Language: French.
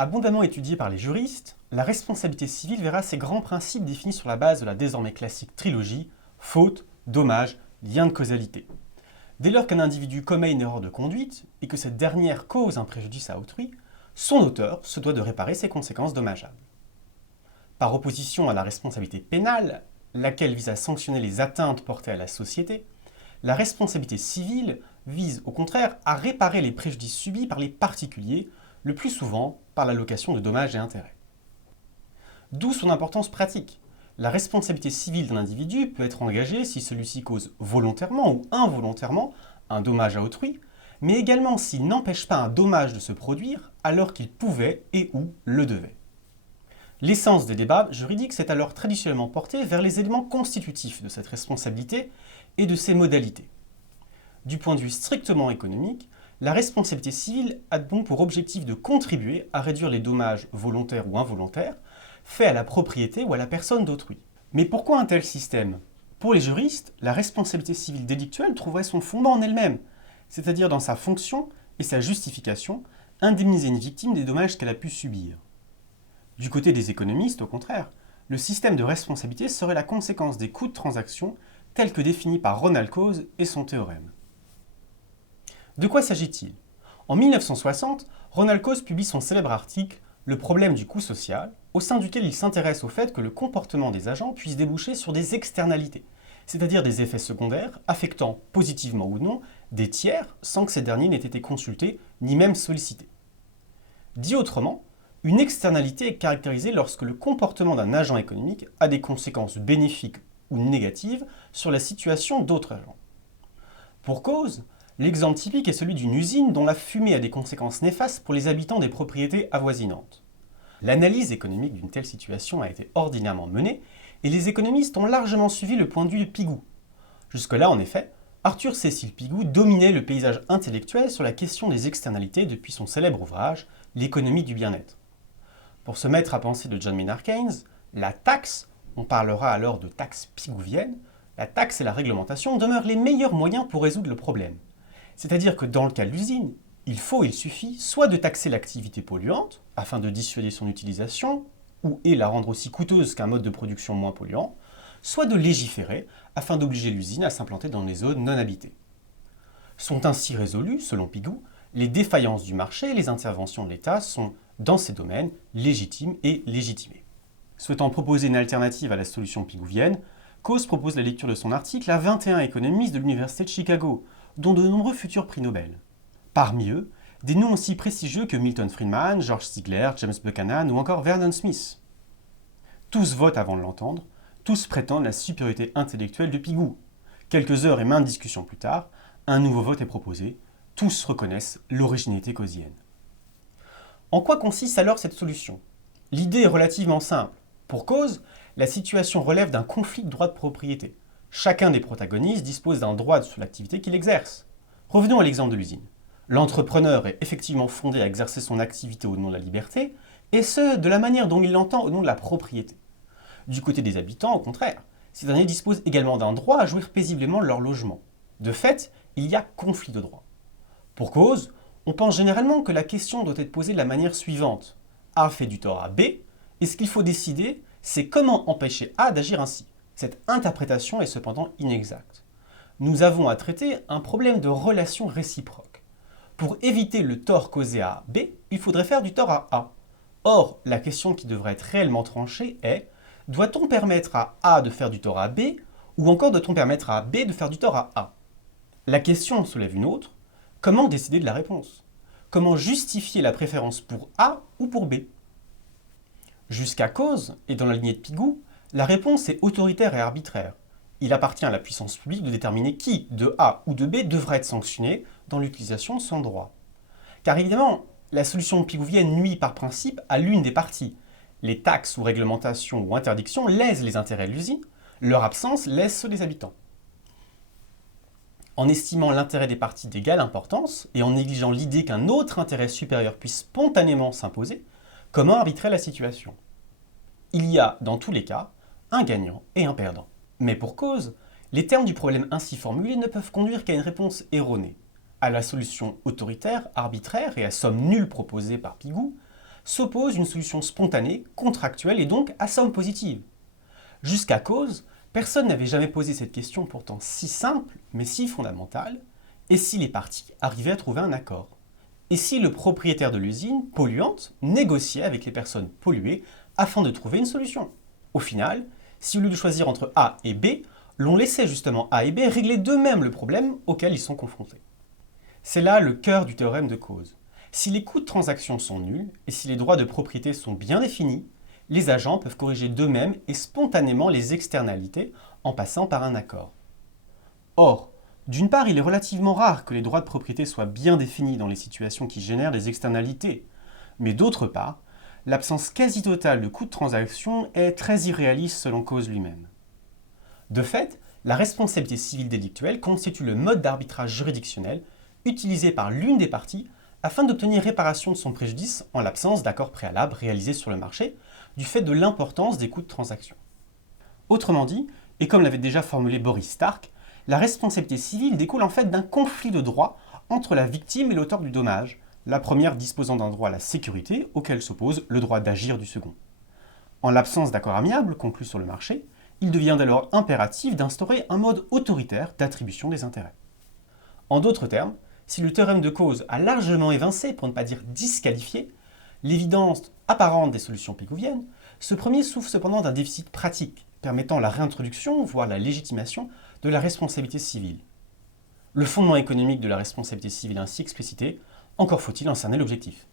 Abondamment étudiée par les juristes, la responsabilité civile verra ses grands principes définis sur la base de la désormais classique trilogie faute, dommage, lien de causalité. Dès lors qu'un individu commet une erreur de conduite et que cette dernière cause un préjudice à autrui, son auteur se doit de réparer ses conséquences dommageables. Par opposition à la responsabilité pénale, laquelle vise à sanctionner les atteintes portées à la société, la responsabilité civile vise au contraire à réparer les préjudices subis par les particuliers, le plus souvent par l'allocation de dommages et intérêts. D'où son importance pratique. La responsabilité civile d'un individu peut être engagée si celui-ci cause volontairement ou involontairement un dommage à autrui, mais également s'il n'empêche pas un dommage de se produire alors qu'il pouvait et ou le devait. L'essence des débats juridiques s'est alors traditionnellement portée vers les éléments constitutifs de cette responsabilité et de ses modalités. Du point de vue strictement économique, la responsabilité civile a donc pour objectif de contribuer à réduire les dommages volontaires ou involontaires faits à la propriété ou à la personne d'autrui. Mais pourquoi un tel système ? Pour les juristes, la responsabilité civile délictuelle trouverait son fondement en elle-même, c'est-à-dire dans sa fonction et sa justification, indemniser une victime des dommages qu'elle a pu subir. Du côté des économistes, au contraire, le système de responsabilité serait la conséquence des coûts de transaction tels que définis par Ronald Coase et son théorème. De quoi s'agit-il ? En 1960, Ronald Coase publie son célèbre article « Le problème du coût social », au sein duquel il s'intéresse au fait que le comportement des agents puisse déboucher sur des externalités, c'est-à-dire des effets secondaires affectant, positivement ou non, des tiers sans que ces derniers n'aient été consultés ni même sollicités. Dit autrement, une externalité est caractérisée lorsque le comportement d'un agent économique a des conséquences bénéfiques ou négatives sur la situation d'autres agents. Pour cause, l'exemple typique est celui d'une usine dont la fumée a des conséquences néfastes pour les habitants des propriétés avoisinantes. L'analyse économique d'une telle situation a été ordinairement menée et les économistes ont largement suivi le point de vue de Pigou. Jusque-là, en effet, Arthur Cécile Pigou dominait le paysage intellectuel sur la question des externalités depuis son célèbre ouvrage « L'économie du bien-être ». Pour se mettre à penser de John Maynard Keynes, la taxe, on parlera alors de taxe pigouvienne, la taxe et la réglementation demeurent les meilleurs moyens pour résoudre le problème. C'est-à-dire que dans le cas de l'usine, il suffit soit de taxer l'activité polluante, afin de dissuader son utilisation, ou et la rendre aussi coûteuse qu'un mode de production moins polluant, soit de légiférer, afin d'obliger l'usine à s'implanter dans les zones non habitées. Sont ainsi résolues, selon Pigou, les défaillances du marché et les interventions de l'État sont, dans ces domaines, légitimes et légitimées. Souhaitant proposer une alternative à la solution pigouvienne, Coase propose la lecture de son article à 21 économistes de l'Université de Chicago, dont de nombreux futurs prix Nobel. Parmi eux, des noms aussi prestigieux que Milton Friedman, George Stigler, James Buchanan ou encore Vernon Smith. Tous votent avant de l'entendre, tous prétendent la supériorité intellectuelle de Pigou. Quelques heures et maintes discussions plus tard, un nouveau vote est proposé, tous reconnaissent l'originalité causienne. En quoi consiste alors cette solution ? L'idée est relativement simple. Pour Coase, la situation relève d'un conflit de droit de propriété. Chacun des protagonistes dispose d'un droit sur l'activité qu'il exerce. Revenons à l'exemple de l'usine. L'entrepreneur est effectivement fondé à exercer son activité au nom de la liberté, et ce, de la manière dont il l'entend au nom de la propriété. Du côté des habitants, au contraire, ces derniers disposent également d'un droit à jouir paisiblement de leur logement. De fait, il y a conflit de droit. Pour Coase, on pense généralement que la question doit être posée de la manière suivante. A fait du tort à B, et ce qu'il faut décider, c'est comment empêcher A d'agir ainsi. Cette interprétation est cependant inexacte. Nous avons à traiter un problème de relation réciproque. Pour éviter le tort causé à B, il faudrait faire du tort à A. Or, la question qui devrait être réellement tranchée est, doit-on permettre à A de faire du tort à B, ou encore doit-on permettre à B de faire du tort à A ? La question soulève une autre, comment décider de la réponse ? Comment justifier la préférence pour A ou pour B ? Jusqu'à Coase, et dans la lignée de Pigou, la réponse est autoritaire et arbitraire. Il appartient à la puissance publique de déterminer qui, de A ou de B, devra être sanctionné dans l'utilisation de son droit. Car évidemment, la solution pigouvienne nuit par principe à l'une des parties. Les taxes ou réglementations ou interdictions lèsent les intérêts de l'usine, leur absence lèse ceux des habitants. En estimant l'intérêt des parties d'égale importance et en négligeant l'idée qu'un autre intérêt supérieur puisse spontanément s'imposer, comment arbitrer la situation ? Il y a, dans tous les cas, un gagnant et un perdant. Mais pour Coase, les termes du problème ainsi formulés ne peuvent conduire qu'à une réponse erronée. À la solution autoritaire, arbitraire et à somme nulle proposée par Pigou, s'oppose une solution spontanée, contractuelle et donc à somme positive. Jusqu'à cause, personne n'avait jamais posé cette question pourtant si simple mais si fondamentale, et si les parties arrivaient à trouver un accord? Et si le propriétaire de l'usine polluante négociait avec les personnes polluées afin de trouver une solution? Au final, si au lieu de choisir entre A et B, l'on laissait justement A et B régler d'eux-mêmes le problème auquel ils sont confrontés. C'est là le cœur du théorème de cause. Si les coûts de transaction sont nuls et si les droits de propriété sont bien définis, les agents peuvent corriger d'eux-mêmes et spontanément les externalités en passant par un accord. Or, d'une part, il est relativement rare que les droits de propriété soient bien définis dans les situations qui génèrent des externalités, mais d'autre part, l'absence quasi totale de coûts de transaction est très irréaliste selon Cause lui-même. De fait, la responsabilité civile délictuelle constitue le mode d'arbitrage juridictionnel utilisé par l'une des parties afin d'obtenir réparation de son préjudice en l'absence d'accord préalable réalisé sur le marché du fait de l'importance des coûts de transaction. Autrement dit, et comme l'avait déjà formulé Boris Stark, la responsabilité civile découle en fait d'un conflit de droit entre la victime et l'auteur du dommage, la première disposant d'un droit à la sécurité auquel s'oppose le droit d'agir du second. En l'absence d'accord amiable conclu sur le marché, il devient alors impératif d'instaurer un mode autoritaire d'attribution des intérêts. En d'autres termes, si le théorème de cause a largement évincé, pour ne pas dire disqualifié, l'évidence apparente des solutions picouviennes, ce premier souffre cependant d'un déficit pratique, permettant la réintroduction, voire la légitimation, de la responsabilité civile. Le fondement économique de la responsabilité civile ainsi explicité, encore faut-il en cerner l'objectif.